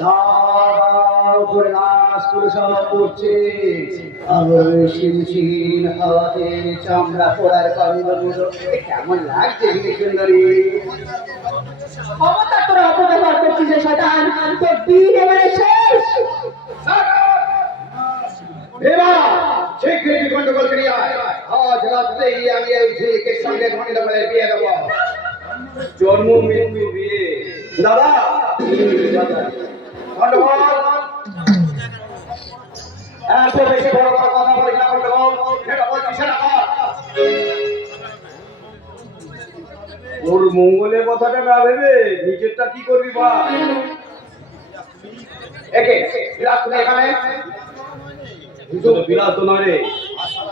দাও করে নাচ করে সব করছে আমার শিলশিল হাতে চামড়া পড়ার কারণগুলো কেমন লাগছে সুন্দরী? ক্ষমতা তোরা অপব্যবহার করছিস শয়তান। তোর দিন এবারে শেষ। এবার শীঘ্রই গন্ডগোল করিয়া আজ রাত্রেই আমি এই ঝিলিকের সঙ্গে গন্ডগোলের বিয়ে দেবো। জন্ম মৃত্যু বিয়ে। দাদা এত বেশি বড় বড় কথা বলিস না গন্ডগোল সেটা বলছিস সেটা ওর মঙ্গলের কথাটা না ভেবে নিজেরটা কি করবি বা? একে বিরাট তুমি এখানে? শুধু তো নয় রে।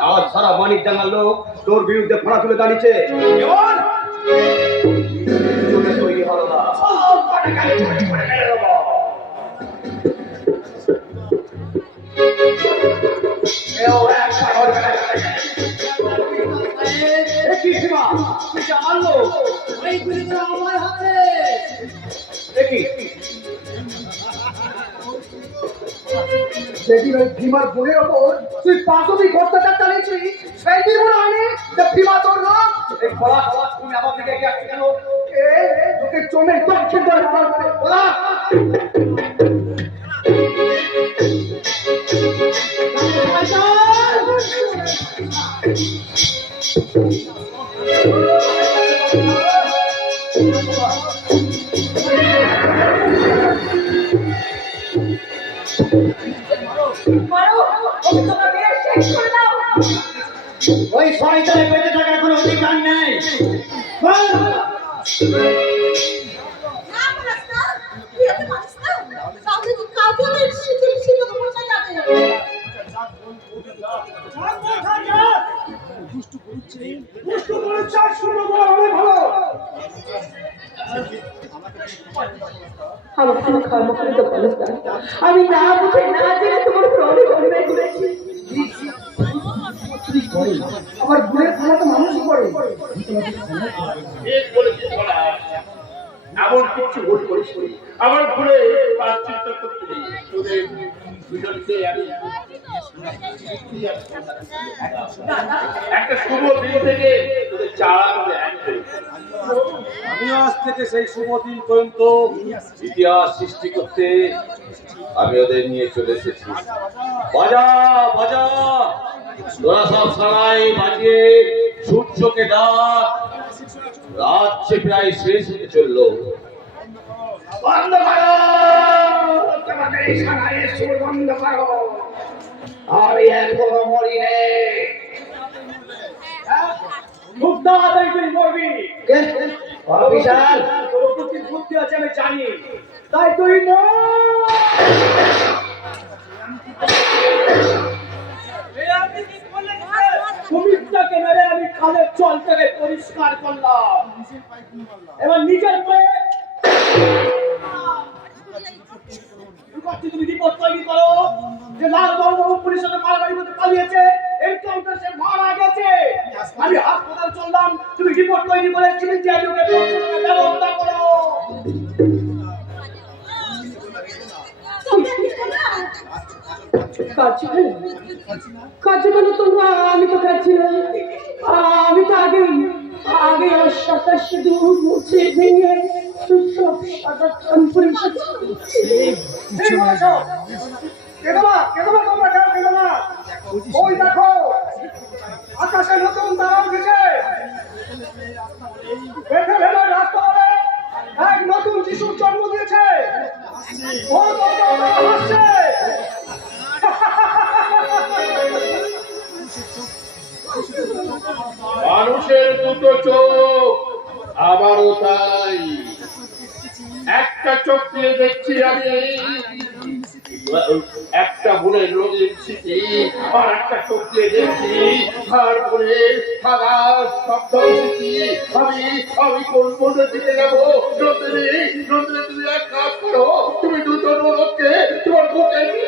আজ সারা মানিক ডাঙ্গার লোক তোর বিরুদ্ধে ফোড়া তুলে দাঁড়িয়েছে। তৈরি হলো না। আমার হাতে দেখি সেদিন ওই ভীমার বোনের ওপর তুই পাশবি ঘটনাটা চালিয়েছিস সেই দিন মনে হয়নি যে ভীমা তোর নাম এই বলা বলা তুমি আমার দিকে এগিয়ে আসছো কেন? তোকে চমে দক্ষিণ শেষ করে দাও ওই শয়তানে বেঁচে থাকার কোনো অধিকার নেই। বল! না পারিস না তুই এত পারিস না তাহলে তুই কালকে আমি শিথিল শিথিল পৌঁছে যাবে আমার কোনো কর্ম করে আমি না বুঝে না জেনে তোমার এমন কিছু ভুল করিস নি। আমার ভুলে আমি একটা শুভ থেকে আজ থেকে সেই শুভ দিন পর্যন্ত ইতিহাস সৃষ্টি করতে আমি ওদের নিয়ে চলে এসেছি। বাজা বাজা। সব সারাই বাজিয়ে সূর্যকে ডাক। রাত যে প্রায় শেষ হতে চলল। বন্ধ করো। তোমাদের এই সুর বন্ধ করো। আমি এখনও মরি নেই খুব তাড়াতাড়ি তুই মরবি। তোর বুদ্ধি আছে আমি জানি। তাই তুই মর। জলটাকে পরিষ্কার করলাম। এবার নিজের পায়ে তুমি রিপোর্ট তৈরি করো। যে লাল বাবু পুলিশের সাথে মারামারি করতে পালিয়েছে এনকাউন্টার সে মারা গেছে। আমি হাসপাতাল চললাম। তুমি রিপোর্ট তৈরি করে সিভিল জাইলোকে ব্যবস্থা করো। কাজে কাজে তোমরা? আমি তো কাছি না। আমি তো আগে আগে সাতাশ দূর মুছে ভেঙে সব খান করে এক নতুন যিশুর জন্ম দিয়েছে। দুটো চোখ আমারও তাই। একটা চোখ দিয়ে দেখছি আমি, একটা আর একটা চোখ দিয়ে দেখছি, আর আমি আমি কোন বন্ধু দিতে যাব? নন্দিনী নন্দিনী তুমি এক কাজ করো, তুমি দুটো লোককে তোমার বুকে নিয়ে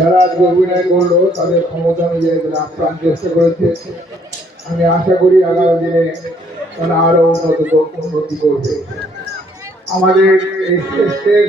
যারা আজকে অভিনয় করল, তাদের ক্ষমতা অনুযায়ী তারা আপ্রাণ চেষ্টা করেছে আমি আশা করি আগামী দিনে তারা আরও উন্নত উন্নতি করবে। আমাদের এই